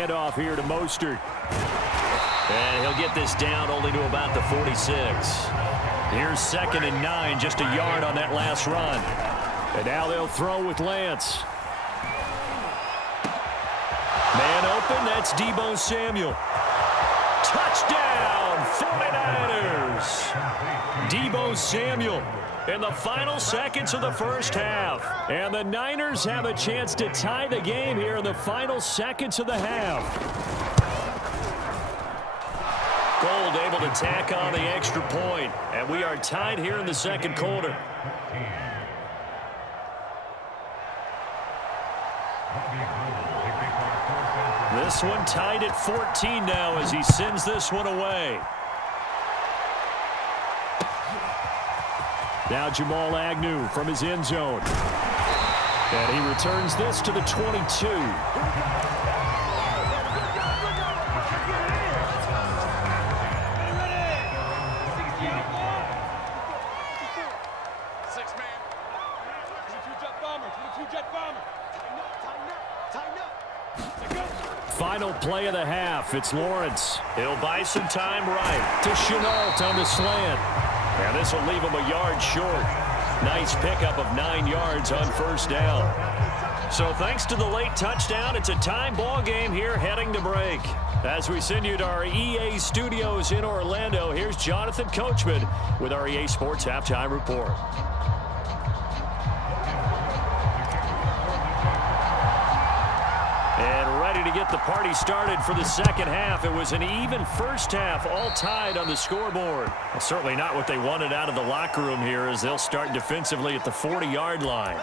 handoff here to Mostert. And he'll get this down only to about the 46. Here's 2nd and 9, just a yard on that last run. And now they'll throw with Lance. Man open, that's Deebo Samuel. Touchdown, 49ers! Deebo Samuel in the final seconds of the first half. And the Niners have a chance to tie the game here in the final seconds of the half. Gold able to tack on the extra point. And we are tied here in the second quarter. This one tied at 14 now as he sends this one away. Now Jamal Agnew from his end zone. And he returns this to the 22. Final play of the half. It's Lawrence. He'll buy some time right to Chenault on the slant. And this will leave him a yard short. Nice pickup of 9 yards on first down. So thanks to the late touchdown, it's a time ball game here heading to break. As we send you to our EA studios in Orlando, here's Jonathan Coachman with our EA Sports Halftime Report. To get the party started for the second half. It was an even first half, all tied on the scoreboard. Well, certainly not what they wanted out of the locker room here as they'll start defensively at the 40-yard line.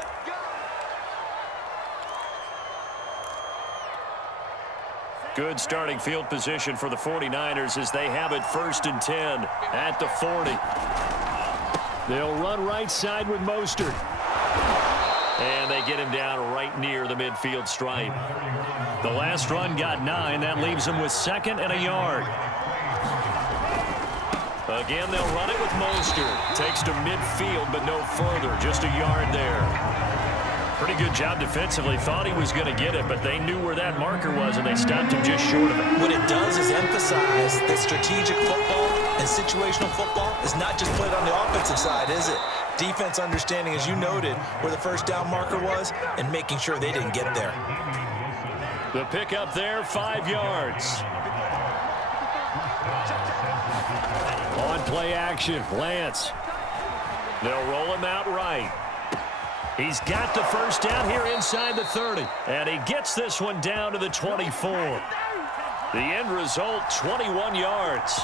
Good starting field position for the 49ers as they have it 1st and 10 at the 40. They'll run right side with Mostert. And they get him down right near the midfield stripe. The last run got 9. That leaves him with 2nd and a yard. Again, they'll run it with Mostert. Takes to midfield, but no further. Just a yard there. Pretty good job defensively. Thought he was going to get it, but they knew where that marker was, and they stopped him just short of it. What it does is emphasize that strategic football and situational football is not just played on the offensive side, is it? Defense understanding, as you noted, where the first down marker was and making sure they didn't get there. The pickup there, 5 yards. On play action, Lance. They'll roll him out right. He's got the first down here inside the 30. And he gets this one down to the 24. The end result, 21 yards.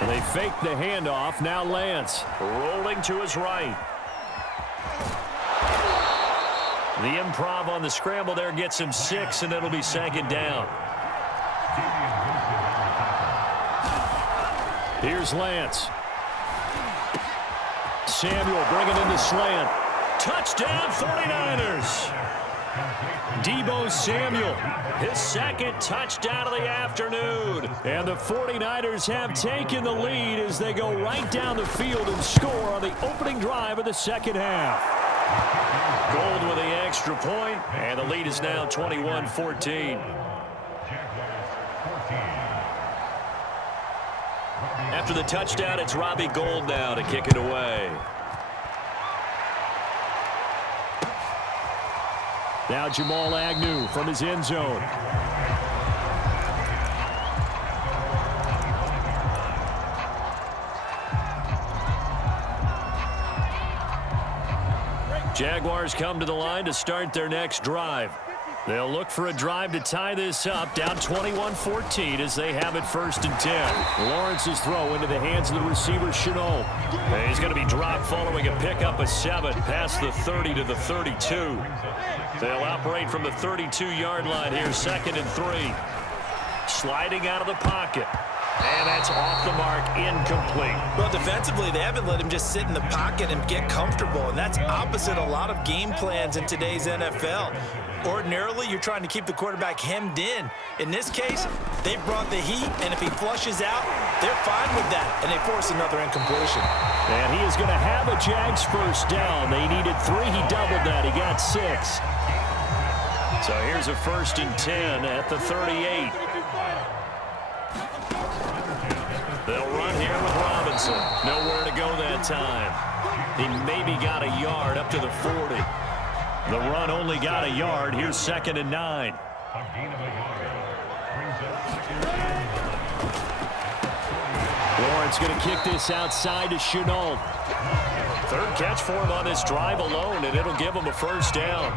And they fake the handoff. Now Lance rolling to his right. The improv on the scramble there gets him 6, and it'll be 2nd down. Here's Lance. Samuel bringing in the slant. Touchdown 49ers. Deebo Samuel, his 2nd touchdown of the afternoon. And the 49ers have taken the lead as they go right down the field and score on the opening drive of the second half. Gold with the extra point, and the lead is now 21-14. After the touchdown, it's Robbie Gould now to kick it away. Now Jamal Agnew from his end zone. Jaguars come to the line to start their next drive. They'll look for a drive to tie this up, down 21-14 as they have it 1st and 10. Lawrence's throw into the hands of the receiver, Chenault. And he's going to be dropped following a pickup of 7 past the 30 to the 32. They'll operate from the 32-yard line here, 2nd and 3. Sliding out of the pocket. And that's off the mark, incomplete. Well, defensively, they haven't let him just sit in the pocket and get comfortable, and that's opposite a lot of game plans in today's NFL. Ordinarily, you're trying to keep the quarterback hemmed in. In this case, they brought the heat, and if he flushes out, they're fine with that, and they force another incompletion. And he is going to have a Jags first down. They needed 3. He doubled that. He got 6. So here's a 1st and 10 at the 38. They'll run here with Robinson. Nowhere to go that time. He maybe got a yard up to the 40. The run only got a yard. Here's 2nd and 9. Lawrence going to kick this outside to Chenault. 3rd catch for him on this drive alone, and it'll give him a 1st down.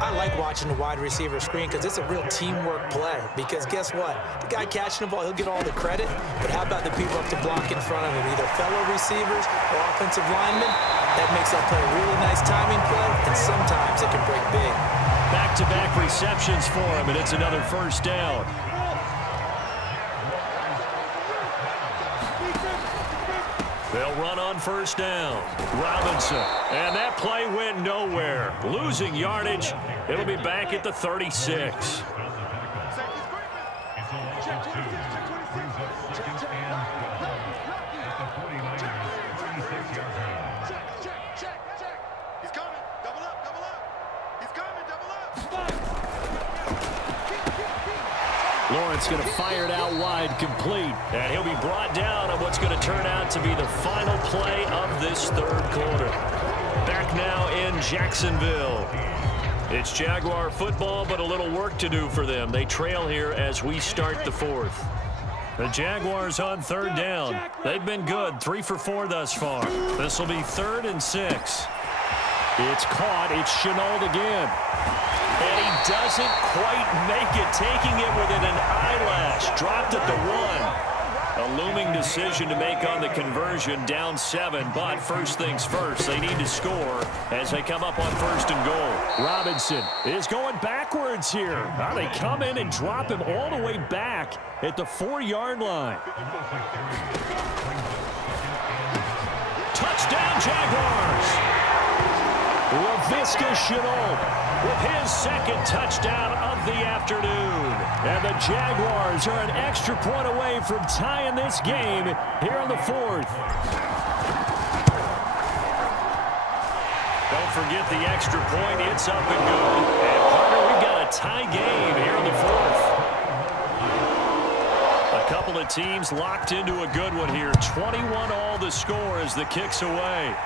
I like watching the wide receiver screen because it's a real teamwork play. Because guess what? The guy catching the ball, he'll get all the credit. But how about the people up to block in front of him, either fellow receivers or offensive linemen? That makes that play a really nice timing play, and sometimes it can break big. Back-to-back receptions for him, and it's another 1st down. They'll run on 1st down. Robinson. And that play went nowhere. Losing yardage. It'll be back at the 36. Lawrence going to fire it out wide, complete. And he'll be brought down on what's going to turn out to be the final play of this 3rd quarter. Back now in Jacksonville. It's Jaguar football, but a little work to do for them. They trail here as we start the 4th. The Jaguars on 3rd down. They've been good, 3 for 4 thus far. This will be 3rd and 6. It's caught. It's Chenault again. And he doesn't quite make it, taking it within an eyelash. Dropped at the 1. A looming decision to make on the conversion, down 7. But first things first, they need to score as they come up on 1st and goal. Robinson is going backwards here. Now they come in and drop him all the way back at the 4-yard line. Touchdown, Jaguars! Laviska Shenault with his 2nd touchdown of the afternoon. And the Jaguars are an extra point away from tying this game here in the 4th. Don't forget the extra point. It's up and good. And partner, we've got a tie game here in the 4th. A couple of teams locked into a good one here. 21 all the score as the kick's away.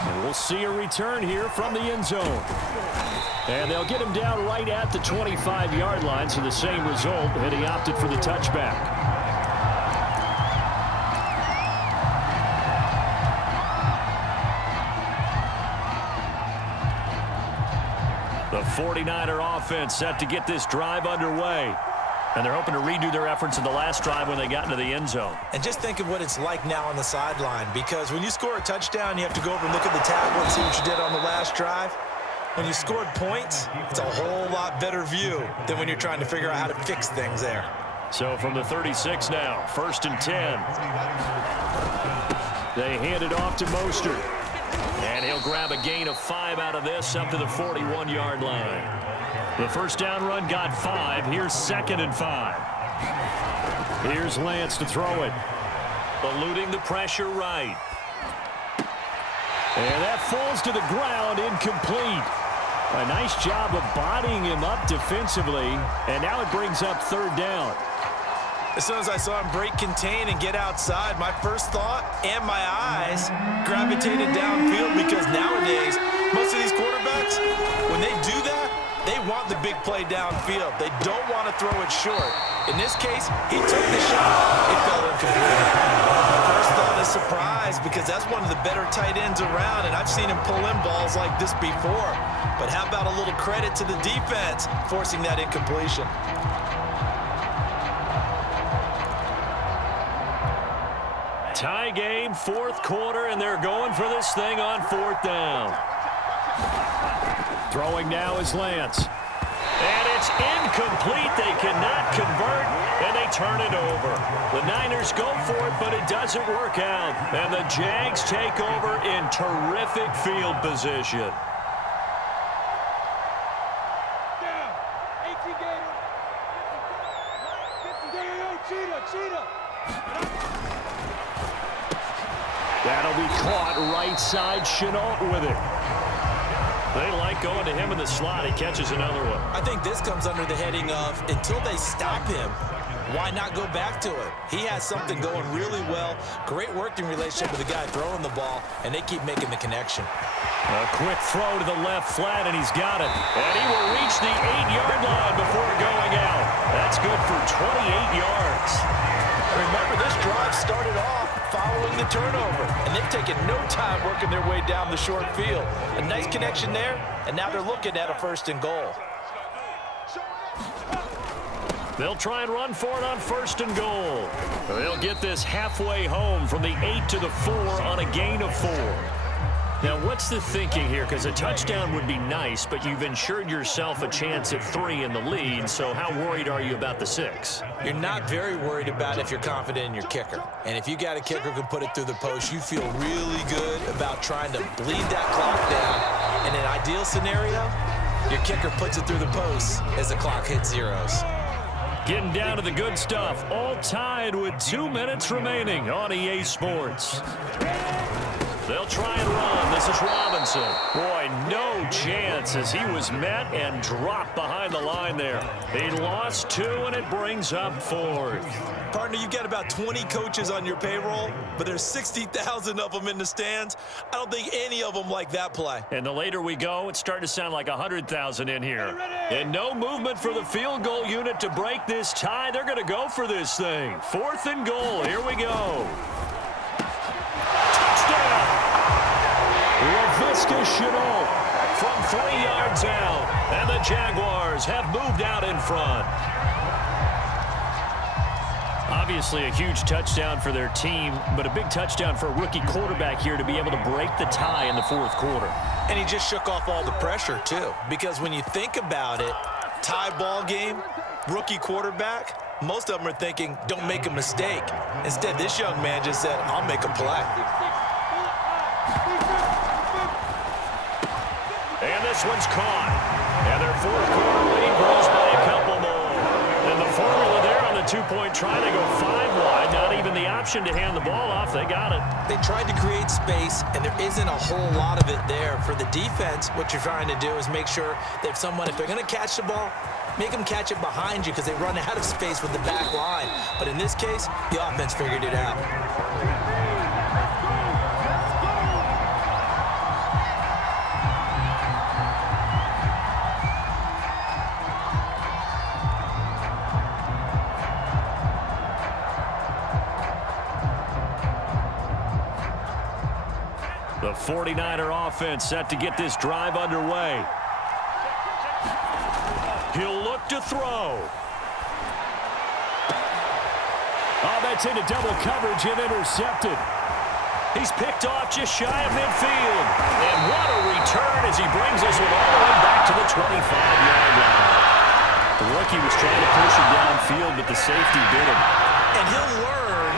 And we'll see a return here from the end zone. And they'll get him down right at the 25-yard line, so the same result, and he opted for the touchback. The 49er offense set to get this drive underway. And they're hoping to redo their efforts in the last drive when they got into the end zone. And just think of what it's like now on the sideline, because when you score a touchdown, you have to go over and look at the tackle and see what you did on the last drive. When you scored points, it's a whole lot better view than when you're trying to figure out how to fix things there. So from the 36 now, 1st and 10. They hand it off to Mostert. And he'll grab a gain of 5 out of this up to the 41-yard line. The 1st down run got 5. Here's 2nd and 5. Here's Lance to throw it. Eluding the pressure right. And that falls to the ground, incomplete. A nice job of bodying him up defensively. And now it brings up 3rd down. As soon as I saw him break contain and get outside, my first thought and my eyes gravitated downfield, because nowadays, most of these quarterbacks, when they do that, they want the big play downfield. They don't want to throw it short. In this case, he took the shot. It fell incomplete. My first thought is surprise, because that's one of the better tight ends around, and I've seen him pull in balls like this before. But how about a little credit to the defense forcing that incompletion? Tie game, 4th quarter, and they're going for this thing on 4th down. Throwing now is Lance. And it's incomplete. They cannot convert, and they turn it over. The Niners go for it, but it doesn't work out. And the Jags take over in terrific field position. That'll be caught right side. Chenault with it. They like going to him in the slot. He catches another one. I think this comes under the heading of until they stop him, why not go back to it? He has something going really well. Great working relationship with the guy throwing the ball, and they keep making the connection. A quick throw to the left flat, and he's got it. And he will reach the 8-yard line before going out. That's good for 28 yards. Remember, this drive started off following the turnover, and they've taken no time working their way down the short field. A nice connection there, and now they're looking at a 1st and goal. They'll try and run for it on 1st and goal. They'll get this halfway home from the 8 to the 4 on a gain of 4. Now, what's the thinking here? Because a touchdown would be nice, but you've ensured yourself a chance at 3 in the lead, so how worried are you about the 6? You're not very worried about it if you're confident in your kicker. And if you got a kicker who can put it through the post, you feel really good about trying to bleed that clock down. In an ideal scenario, your kicker puts it through the post as the clock hits zeros. Getting down to the good stuff, all tied with 2 minutes remaining on EA Sports. They'll try and run. This is Robinson. Boy, no chance as he was met and dropped behind the line there. He lost 2, and it brings up 4th. Partner, you've got about 20 coaches on your payroll, but there's 60,000 of them in the stands. I don't think any of them like that play. And the later we go, it's starting to sound like 100,000 in here. And no movement for the field goal unit to break this tie. They're going to go for this thing. 4th and goal. Here we go. Touchdown! Laviska Shenault from 3 yards out. And the Jaguars have moved out in front. Obviously a huge touchdown for their team, but a big touchdown for a rookie quarterback here to be able to break the tie in the 4th quarter. And he just shook off all the pressure, too. Because when you think about it, tie ball game, rookie quarterback, most of them are thinking, don't make a mistake. Instead, this young man just said, I'll make a play. And this one's caught. And their 4th quarter lead grows by a couple more. And the formula there on the 2-point try, they go 5 wide. Not even the option to hand the ball off. They got it. They tried to create space, and there isn't a whole lot of it there. For the defense, what you're trying to do is make sure that if they're going to catch the ball, make them catch it behind you because they run out of space with the back line. But in this case, the offense figured it out. The 49er offense set to get this drive underway. He'll look to throw. Oh, that's into double coverage and intercepted. He's picked off just shy of midfield. And what a return as he brings us all the way back to the 25-yard line. The rookie was trying to push him downfield, but the safety bit him. And he'll learn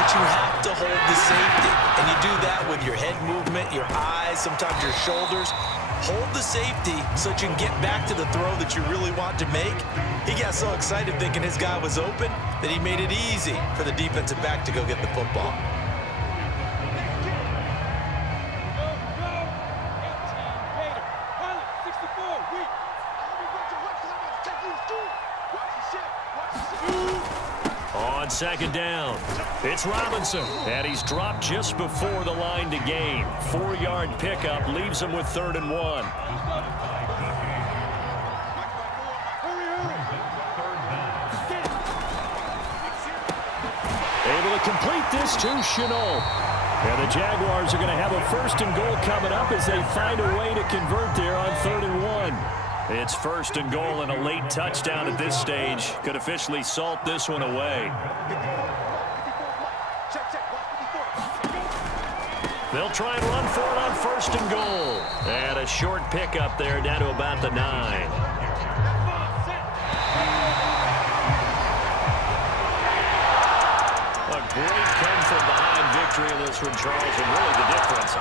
that you have to hold the safety. And you do that with your head movement, your eyes, sometimes your shoulders. Hold the safety so that you can get back to the throw that you really want to make. He got so excited thinking his guy was open that he made it easy for the defensive back to go get the football. On 2nd down, it's Robinson, and he's dropped just before the line to gain. 4-yard pickup leaves him with 3rd and 1. Able to complete this to Shenault. And the Jaguars are going to have a 1st and goal coming up as they find a way to convert there on 3rd and 1. It's 1st and goal, and a late touchdown at this stage could officially salt this one away. They'll try and run for it on 1st and goal. And a short pickup there down to about the 9. A great come-from-behind victory in this one, Charles, and really the difference.